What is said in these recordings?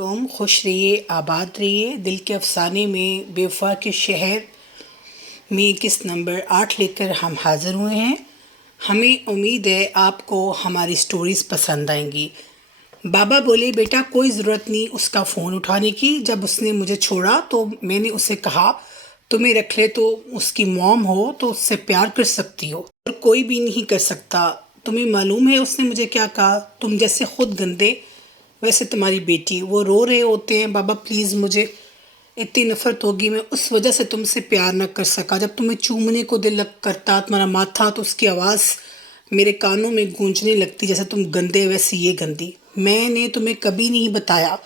تم خوش رہیے، آباد رہیے، دل کے افسانے میں بے وفا کے شہر میں کس نمبر 8 لے کر ہم حاضر ہوئے ہیں۔ ہمیں امید ہے آپ کو ہماری سٹوریز پسند آئیں گی۔ بابا بولے بیٹا کوئی ضرورت نہیں اس کا فون اٹھانے کی۔ جب اس نے مجھے چھوڑا تو میں نے اسے کہا تمہیں رکھ لے تو اس کی موم ہو تو اس سے پیار کر سکتی ہو اور کوئی بھی نہیں کر سکتا۔ تمہیں معلوم ہے اس نے مجھے کیا کہا؟ تم جیسے خود گندے ویسے تمہاری بیٹی۔ وہ رو رہے ہوتے ہیں بابا پلیز مجھے اتنی نفرت ہوگی، میں اس وجہ سے تم سے پیار نہ کر سکا۔ جب تمہیں چومنے کو دل کرتا تمہارا ماتھا تو اس کی آواز میرے کانوں میں گونجنے لگتی جیسے تم گندے ویسے یہ گندی۔ میں نے تمہیں کبھی نہیں بتایا۔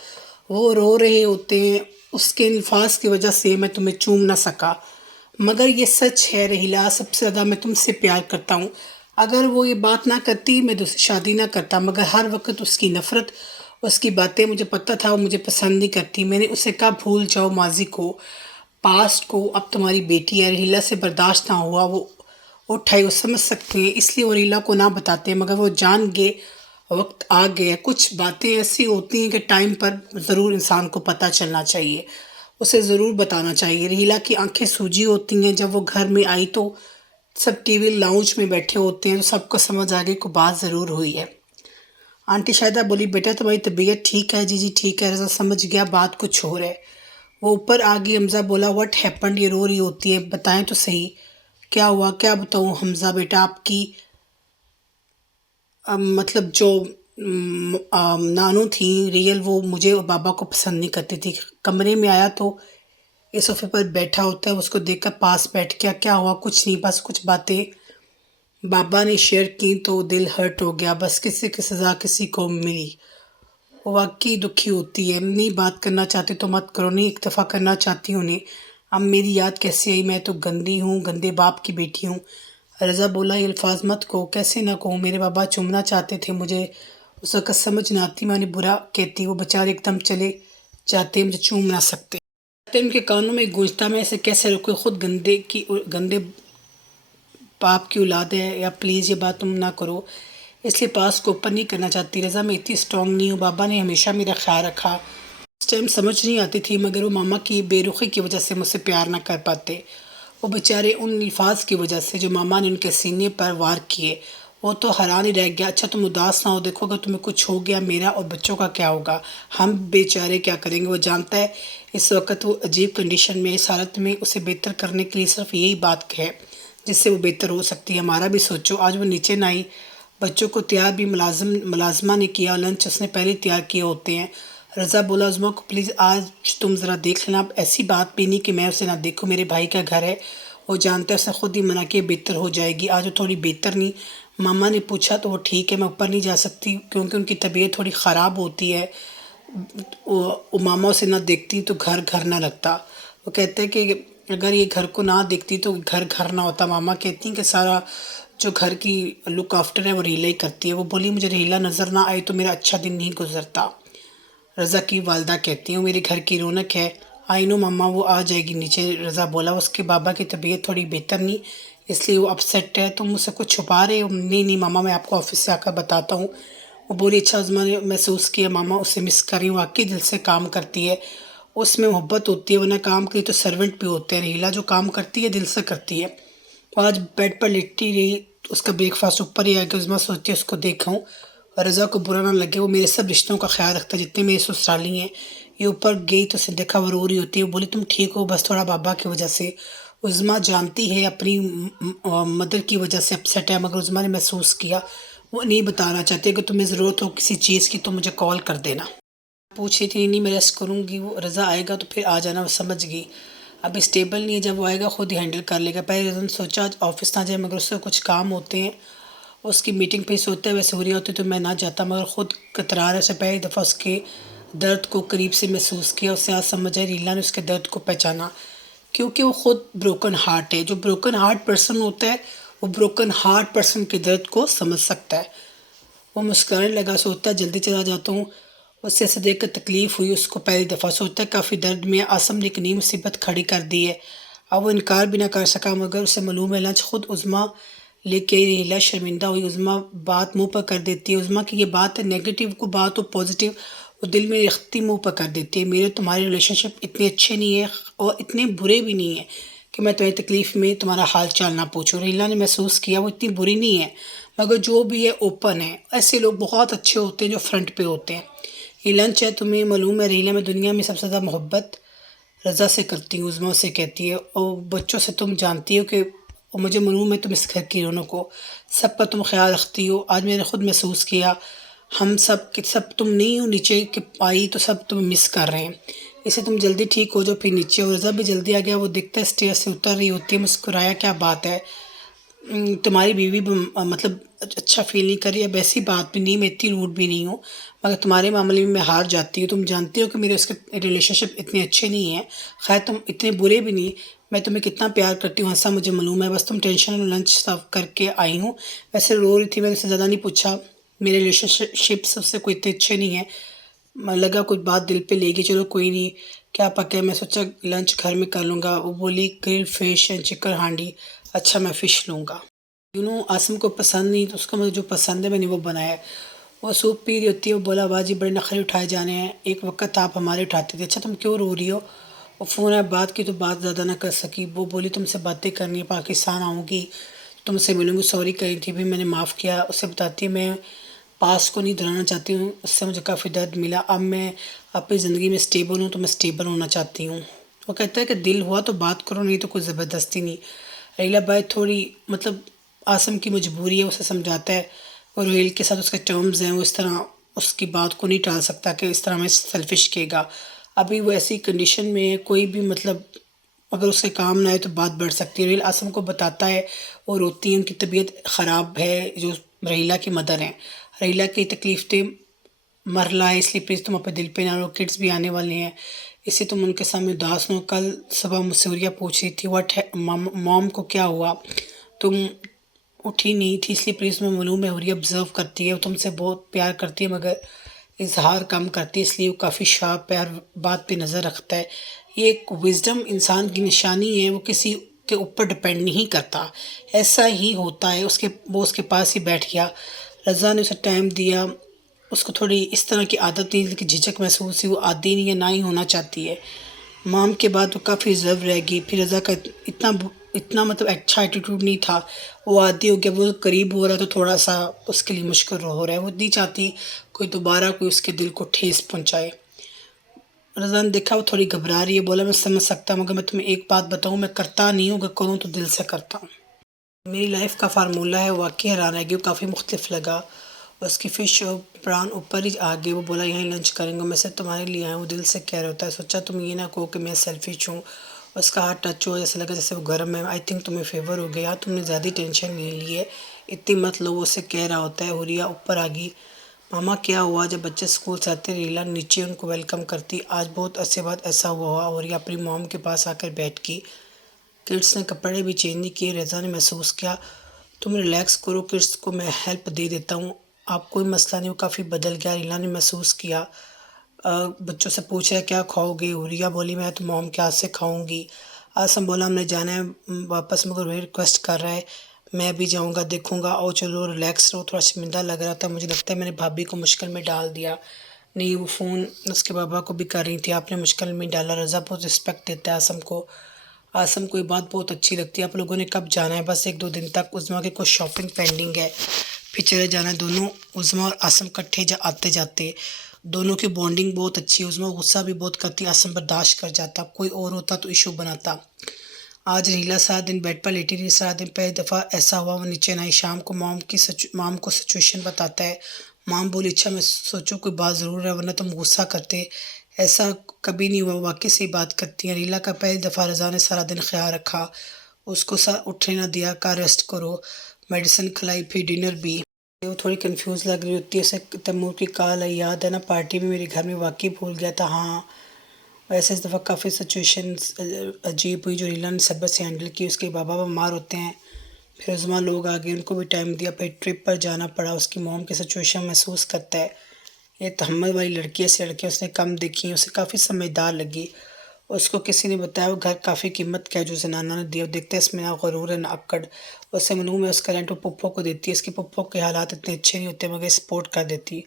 وہ رو رہے ہوتے ہیں اس کے الفاظ کی وجہ سے میں تمہیں چوم نہ سکا، مگر یہ سچ ہے رحیلہ، سب سے زیادہ میں تم سے پیار کرتا ہوں۔ اگر وہ یہ بات نہ کرتی میں دوسری شادی نہ کرتا، مگر ہر وقت اس کی نفرت، اس کی باتیں مجھے پتہ تھا وہ مجھے پسند نہیں کرتی۔ میں نے اسے کہا بھول جاؤ ماضی کو، پاسٹ کو، اب تمہاری بیٹی ہے۔ رحیلہ سے برداشت نہ ہوا، وہ اٹھائی، وہ سمجھ سکتے ہیں اس لیے وہ رحیلہ کو نہ بتاتے، مگر وہ جان گئے وقت آ گیا۔ کچھ باتیں ایسی ہوتی ہیں کہ ٹائم پر ضرور انسان کو پتہ چلنا چاہیے، اسے ضرور بتانا چاہیے۔ رحیلہ کی آنکھیں سوجی ہوتی ہیں۔ جب وہ گھر میں آئی تو سب ٹی وی لاؤنج میں بیٹھے ہوتے ہیں تو سب کو سمجھ آ گئی کہ بات ضرور ہوئی ہے۔ آنٹی شاہدہ بولی بیٹا تمہاری طبیعت ٹھیک ہے؟ جی ٹھیک ہے۔ رضا سمجھ گیا بات کچھ اور ہے، وہ اوپر آ گئی۔ حمزہ بولا واٹ ہیپنڈ، یہ رو رہی ہوتی ہے، بتائیں تو صحیح کیا ہوا؟ کیا بتاؤں حمزہ بیٹا، آپ کی مطلب جو نانو تھیں ریئل، وہ مجھے اور بابا کو پسند نہیں کرتی تھی۔ کمرے میں آیا تو اس صوفے پر بیٹھا ہوتا ہے، اس کو دیکھ کر پاس بیٹھ گیا۔ کیا ہوا؟ کچھ نہیں، بس کچھ باتیں بابا نے شیئر کی تو دل ہرٹ ہو گیا۔ بس کسی کی سزا کسی کو ملی، وہ واقعی دکھی ہوتی ہے۔ نہیں بات کرنا چاہتی تو مت کرو، نہیں اکتفا کرنا چاہتی انہیں۔ اب میری یاد کیسے آئی؟ میں تو گندی ہوں، گندے باپ کی بیٹی ہوں۔ رضا بولا یہ الفاظ مت کہو۔ کیسے نہ کہوں؟ میرے بابا چومنا چاہتے تھے مجھے، اس وقت سمجھ نہ آتی، میں نے برا کہتی، وہ بیچارے ایک دم چلے جاتے، مجھے چوم نہ سکتے۔ ان کے کانوں میں گونجتا میں اسے کیسے روکوں، خود گندے باپ کی اولاد ہے، یا پلیز یہ بات تم نہ کرو۔ اس لیے پاس کو اوپن نہیں کرنا چاہتی۔ رضا میں اتنی سٹرونگ نہیں ہوں، بابا نے ہمیشہ میرا خیال رکھا۔ اس ٹائم سمجھ نہیں آتی تھی، مگر وہ ماما کی بے رخی کی وجہ سے مجھ سے پیار نہ کر پاتے، وہ بیچارے ان الفاظ کی وجہ سے جو ماما نے ان کے سینے پر وار کیے۔ وہ تو حیران ہی رہ گیا۔ اچھا تم اداس نہ ہو، دیکھو اگر تمہیں کچھ ہو گیا میرا اور بچوں کا کیا ہوگا؟ ہم بیچارے کیا کریں گے؟ وہ جانتا ہے اس وقت وہ عجیب کنڈیشن میں، اس حالت میں اسے بہتر کرنے کے لیے صرف یہی بات ہے جس سے وہ بہتر ہو سکتی ہے۔ ہمارا بھی سوچو، آج وہ نیچے نہ آئی، بچوں کو تیار بھی ملازمہ نے کیا، لنچ اس نے پہلے تیار کیے ہوتے ہیں۔ رضا بولا عظمیٰ کو پلیز آج تم ذرا دیکھ لینا۔ اب ایسی بات بھی نہیں کہ میں اسے نہ دیکھوں، میرے بھائی کا گھر ہے، وہ جانتا ہے اس نے خود ہی منع کیا بہتر ہو جائے گی۔ آج وہ تھوڑی بہتر نہیں، ماما نے پوچھا تو وہ ٹھیک ہے، میں اوپر نہیں جا سکتی کیونکہ ان کی طبیعت تھوڑی خراب ہوتی ہے، وہ ماما اسے نہ دیکھتی تو گھر نہ لگتا۔ وہ کہتے ہیں کہ اگر یہ گھر کو نہ دیکھتی تو گھر نہ ہوتا۔ ماما کہتی ہیں کہ سارا جو گھر کی لک آفٹر ہے وہ ریلا ہی کرتی ہے۔ وہ بولی مجھے ریلا نظر نہ آئی تو میرا اچھا دن نہیں گزرتا۔ رضا کی والدہ کہتی ہیں وہ میرے گھر کی رونق ہے۔ آئی نو ماما، وہ آ جائے گی نیچے۔ رضا بولا اس کے بابا کی طبیعت تھوڑی بہتر نہیں اس لیے وہ اپسیٹ ہے، تم مجھ سے کچھ چھپا رہے ہو؟ نہیں ماما، میں آپ کو آفس سے آ کر بتاتا ہوں۔ وہ بولی اچھا عظمیٰ نے محسوس کیا ماما اسے مس کر رہی ہوں، واقعی دل سے کام کرتی ہے، اس میں محبت ہوتی ہے، ورنہ کام کی تو سرونٹ بھی ہوتے ہیں۔ رحیلہ جو کام کرتی ہے دل سے کرتی ہے۔ وہ آج بیڈ پر لیٹی رہی، اس کا بریک فاسٹ اوپر ہی آ گیا۔ عظمیٰ سوچتی ہے اس کو دیکھوں اور رضا کو برا نہ لگے، وہ میرے سب رشتوں کا خیال رکھتا ہے جتنے میرے سسرالی ہیں۔ یہ اوپر گئی تو اسے دیکھا وہ رو رہی ہوتی ہے۔ وہ بولی تم ٹھیک ہو؟ بس تھوڑا بابا کی وجہ سے۔ عظمیٰ جانتی ہے اپنی مدر کی وجہ سے اپسیٹ ہے، مگر عظمیٰ نے محسوس کیا وہ نہیں بتانا چاہتی کہ تمہیں ضرورت ہو کسی چیز کی تو مجھے کال کر دینا۔ پوچھ رہی تھی نہیں میں ریسٹ کروں گی، وہ رضا آئے گا تو پھر آ جانا، وہ سمجھ گئی اب اسٹیبل نہیں ہے، جب وہ آئے گا خود ہی ہینڈل کر لے گا۔ پہلے رضا نے سوچا آج آفس نہ جائے، مگر اس سے کچھ کام ہوتے ہیں، اس کی میٹنگ پہ ہی سوچتا ہے، ویسے ہو رہی ہوتی تو میں نہ جاتا، مگر خود کترا رہا سے پہلی دفعہ اس کے درد کو قریب سے محسوس کیا۔ اس سے آج سمجھ آئی ریلا نے اس کے درد کو پہچانا، کیونکہ وہ خود بروکن ہارٹ ہے۔ جو بروکن ہارٹ پرسن ہوتا ہے وہ بروکن ہارٹ پرسن کے درد کو سمجھ سکتا ہے۔ وہ مسکرانے لگا، سوچتا ہے جلدی چلا جاتا ہوں۔ اس سے ایسے دیکھ کر تکلیف ہوئی اس کو پہلی دفعہ، سوچتا ہے کافی درد میں آسم نے ایک نئی مصیبت کھڑی کر دی ہے۔ اب وہ انکار بھی نہ کر سکا، مگر اسے معلوم ہے لنچ خود عظمیٰ لے کے رحیلہ شرمندہ ہوئی۔ عظمیٰ بات منہ پر کر دیتی ہے، عظمیٰ کی یہ بات ہے، نیگیٹو کو بات ہو پازیٹیو وہ دل میں یختی منہ پہ کر دیتی ہے، میرے تمہارے ریلیشن شپ اتنے اچھے نہیں ہیں اور اتنے برے بھی نہیں ہیں کہ میں تمہیں تکلیف میں تمہارا حال چال نہ پوچھوں۔ ریلا نے محسوس کیا وہ اتنی بری نہیں ہے، مگر جو بھی ہے اوپن ہے۔ ایسے لوگ بہت اچھے ہوتے ہیں جو فرنٹ پہ ہوتے ہیں۔ یہ لنچ ہے، تمہیں معلوم ہے ریلا میں دنیا میں سب سے زیادہ محبت رضا سے کرتی ہوں، عظمیٰ اسے کہتی ہے، اور بچوں سے تم جانتی ہو کہ اور مجھے معلوم ہے تم اس گھر کی رونق کو سب کا تم خیال رکھتی ہو۔ آج میں نے خود محسوس کیا ہم سب کہ سب تم نہیں ہو نیچے کہ آئی تو سب تم مس کر رہے ہیں، اسے تم جلدی ٹھیک ہو جاؤ پھر نیچے ہو۔ رضا بھی جلدی آ گیا، وہ دکھتا ہے اسٹیئر سے اتر رہی ہوتی ہے، مسکرایا، کیا بات ہے تمہاری بیوی بھی مطلب اچھا فیل نہیں کر رہی؟ اب ایسی بات بھی نہیں، میں اتنی روڈ بھی نہیں ہوں، مگر تمہارے معاملے میں ہار جاتی ہوں، تم جانتے ہو کہ میرے اس کے ریلیشن شپ اتنے اچھے نہیں ہیں، خیر تم اتنے برے بھی نہیں، میں تمہیں کتنا پیار کرتی ہوں ایسا مجھے معلوم ہے، بس تم ٹینشن اور لنچ سرو کر کے آئی ہوں۔ ویسے رو رہی تھی، میں نے اس سے زیادہ نہیں پوچھا، میرے ریلیشن شپس اس سے کوئی اتنے اچھے نہیں ہیں، لگا کوئی بات دل پہ لے گی، چلو کوئی نہیں، کیا پکا ہے، میں سوچا لنچ گھر میں کر لوں گا۔ وہ بولی گرل فش اینڈ چکن ہانڈی، اچھا میں فش لوں گا۔ آسم کو پسند نہیں تو اس کو مجھے جو پسند ہے میں نے وہ بنایا ہے۔ وہ سوپ پی رہی ہوتی ہے، وہ بولا باجی بڑے نخرے اٹھائے جانے ہیں، ایک وقت آپ ہمارے اٹھاتے تھے، اچھا تم کیوں رو رہی ہو؟ وہ فون ہے بات کی تو بات زیادہ نہ کر سکی، وہ بولی تم سے باتیں کرنی ہے، پاکستان آؤں گی تم سے ملوں گی، سوری کہی تھی بھی میں نے معاف کیا۔ اسے بتاتی ہے میں پاس کو نہیں دہرانا چاہتی ہوں، اس سے مجھے کافی درد ملا، اب میں اپنی زندگی میں اسٹیبل ہوں تو میں اسٹیبل ہونا چاہتی ہوں۔ وہ کہتا ہے کہ دل ہوا تو بات کرو، نہیں تو کوئی زبردستی نہیں۔ ریلا بھائی تھوڑی مطلب آسم کی مجبوری ہے، اسے سمجھاتا ہے، اور روہیل کے ساتھ اس کے ٹرمز ہیں، وہ اس طرح اس کی بات کو نہیں ٹال سکتا کہ اس طرح میں سیلفش کہے گا، ابھی وہ ایسی کنڈیشن میں ہے، کوئی بھی مطلب اگر اس کے کام نہ آئے تو بات بڑھ سکتی ہے۔ روہیل آسم کو بتاتا ہے اور روتی ہے، ان کی طبیعت خراب ہے، جو ریلا کی مدر ہیں، ریلا کی تکلیف تھے، مرلہ ہے، اس لیے پلیز تم اپنے دل پہ نہ رہو، کڈس بھی آنے والے ہیں، اس سے تم ان کے سامنے اداس نہ ہو۔ کل صبح مجھ سے عوریہ پوچھ رہی تھی واٹ ہے موم کو کیا ہوا، تم اٹھی نہیں تھی، اس لیے پلیز میں معلوم ہے عوریہ آبزرو کرتی ہے، وہ تم سے بہت پیار کرتی ہے مگر اظہار کم کرتی ہے، اس لیے وہ کافی شارپ ہے، ہر بات پہ نظر رکھتا ہے۔ یہ ایک وزڈم انسان کی نشانی ہے، وہ کسی کے اوپر ڈپینڈ نہیں کرتا، ایسا ہی ہوتا ہے، وہ اس کے پاس ہی بیٹھ گیا۔ رضا نے اسے ٹائم دیا، اس کو تھوڑی اس طرح کی عادت نہیں کہ جھجک محسوس ہوئی، وہ عادی نہیں ہے، نہ ہی ہونا چاہتی ہے۔ مام کے بعد وہ کافی ریزرو رہ گئی، پھر رضا کا اتنا مطلب اچھا ایٹیٹیوڈ نہیں تھا، وہ عادی ہو گیا، وہ قریب ہو رہا ہے تو تھوڑا سا اس کے لیے مشکل ہو رہا ہے، وہ نہیں چاہتی کوئی دوبارہ کوئی اس کے دل کو ٹھیس پہنچائے۔ رضا نے دیکھا وہ تھوڑی گھبرا رہی ہے، بولا میں سمجھ سکتا ہوں مگر میں تمہیں ایک بات بتاؤں، میں کرتا نہیں ہوں، اگر کروں تو دل سے کرتا ہوں۔ میری لائف کا فارمولہ ہے، واقعی حیران رہ گئی، وہ کافی مختلف لگا، اس کی فش اور پران اوپر ہی آ گئے، وہ بولا یہیں لنچ کریں گے، میں صرف تمہارے لیے آیا ہوں، دل سے کہہ رہا ہوتا ہے، سوچا تم یہ نہ کہو کہ میں سیلفش ہوں۔ اس کا ہاتھ ٹچ ہوا، جیسے لگا جیسے وہ گرم ہے، آئی تھنک تمہیں فیور ہو گیا، تم نے زیادہ ٹینشن لے لی ہے، اتنی مت لو، وہ اسے کہہ رہا ہوتا ہے۔ عوریہ اوپر آ گئی، ماما کیا ہوا؟ جب بچے اسکول سے آتے ریلا نیچے ان کو ویلکم کرتی، آج بہت عرصے بعد ایسا ہوا۔ عوریہ اپنی موم کے پاس آ کر بیٹھ گئی، کڈس نے کپڑے بھی چینج نہیں کیے۔ رضا نے محسوس کیا تم ریلیکس کرو، کڈس کو میں ہیلپ دے دیتا ہوں، آپ کوئی مسئلہ نہیں، وہ کافی بدل گیا۔ ریلا نے محسوس کیا بچوں سے پوچھا کیا کھاؤ گے، عوریہ بولی میں تو موم کے ہاتھ سے کھاؤں گی۔ آسم بولا ہم نے جانا ہے واپس، مگر وہ ریکویسٹ کر رہا ہے میں بھی جاؤں گا، دیکھوں گا، او چلو ریلیکس رہو، تھوڑا شرمندہ لگ رہا تھا، مجھے لگتا ہے میں نے بھابھی کو مشکل میں ڈال دیا، نہیں وہ فون اس کے بابا کو بھی کر رہی تھی، آپ نے مشکل میں ڈالا۔ رضا بہت رسپیکٹ دیتا ہے آسم کو، آسم کو یہ بات بہت اچھی لگتی ہے۔ آپ لوگوں نے کب جانا ہے؟ بس ایک دو دن تک، عظمیٰ کی کچھ شاپنگ پینڈنگ ہے، پھر چلے جانا ہے۔ دونوں عظمیٰ اور آسم کٹھے آتے جاتے، دونوں کی بانڈنگ بہت اچھی ہے، عظمیٰ غصہ بھی بہت کرتی، آسم برداشت کر جاتا، کوئی اور ہوتا تو ایشو بناتا۔ آج ریلا سارا دن بیڈ پر لیٹی رہی، سارا دن پہلی دفعہ ایسا ہوا وہ نیچے نہ آئی، شام کو مام کو سچویشن بتاتا ہے، مام بولی اچھا میں سوچو کوئی بات ضرور ہے ورنہ تم غصہ کرتے، ایسا کبھی نہیں ہوا، واقعی سے بات کرتی ہیں۔ ریلا کا پہلی دفعہ رضا نے سارا دن خیال رکھا، اس کو اٹھنے نہ دیا، کہا ریسٹ کرو، میڈیسن کھلائی، پھر ڈنر بھی۔ وہ تھوڑی کنفیوز لگ رہی ہوتی ہے، اسے تیمور کی کال آئی، یاد ہے نا پارٹی میں میرے گھر میں واقعی بھول گیا تھا، ہاں۔ ویسے اس دفعہ کافی سچویشنز عجیب ہوئی جو ریلا نے صبر سے ہینڈل کی، اس کے بابا بیمار ہوتے ہیں، پھر عظمیٰ لوگ آ گئے، ان کو بھی ٹائم دیا، پھر ٹرپ پر جانا پڑا، اس کی موم کی سچویشن محسوس کرتا ہے، یہ تحمل والی لڑکی، ایسی لڑکیاں اس نے کم دیکھی ہیں، اسے کافی سمجھدار لگی، اس کو کسی نے بتایا وہ گھر کافی قیمت کا ہے جو زنانہ نے دیا، وہ دیکھتا ہے اس میں نہ غرور ہے نہ اکڑ، اسے معلوم ہے اس کا رینٹ وہ پپھو کو دیتی ہے، اس کی پپھو کے حالات اتنے اچھے نہیں ہوتے مگر سپورٹ کر دیتی،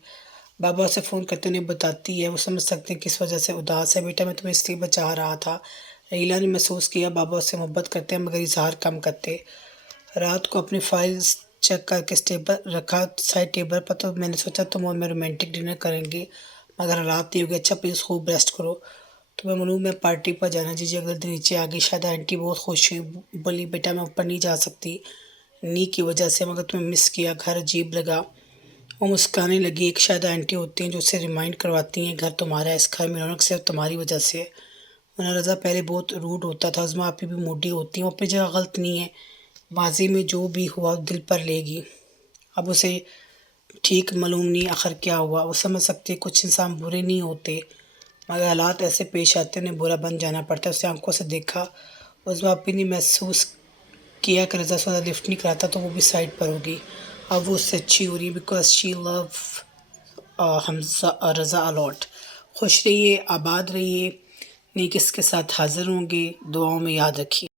بابا اسے فون کرتے انہیں بتاتی ہے، وہ سمجھ سکتے ہیں کس وجہ سے اداس ہے۔ بیٹا میں تمہیں اس لیے بچا رہا تھا۔ ریلا نے محسوس کیا بابا اس سے محبت کرتے ہیں مگر اظہار کم کرتے۔ رات کو اپنی فائلز چیک کر کے رکھا سائڈ ٹیبل پر، تو میں نے سوچا تم اور میں رومانٹک ڈنر کریں گے مگر رات نہیں ہوگی۔ اچھا پلیز خوب ریسٹ کرو، تمہیں معلوم ہے پارٹی پر جانا جی اگلے دن نیچے آ گئی۔ شاید آنٹی بہت خوش ہوئی، بولی بیٹا میں اوپر نہیں جا سکتی نی کی وجہ سے، مگر تمہیں مس کیا، گھر عجیب لگا۔ وہ مسکرانے لگی، ایک شاید آنٹی ہوتی ہیں جو اسے ریمائنڈ کرواتی ہیں گھر تمہارا ہے، اس گھر میں رونق صرف تمہاری وجہ سے ہے۔ ورنہ رضا پہلے بہت روڈ ہوتا تھا، عظمیٰ آپی بھی موڈی ہوتی ہیں، وہ اپنی جگہ غلط نہیں ہے، ماضی میں جو بھی ہوا دل پر لے گی، اب اسے ٹھیک معلوم نہیں آخر کیا ہوا۔ وہ سمجھ سکتی کچھ انسان برے نہیں ہوتے مگر حالات ایسے پیش آتے انہیں برا بن جانا پڑتا ہے۔ اسے آنکھوں سے دیکھا، عظمیٰ آپی نے محسوس کیا کہ رضا سودا لفٹ نہیں کراتا تو وہ بھی سائڈ پر ہوگی، اب وہ اس سے اچھی ہو رہی ہے because she love Hamza Raza allot. خوش رہیے، آباد رہیے، نیک اس کے ساتھ حاضر ہوں گے، دعاؤں میں یاد رکھیے۔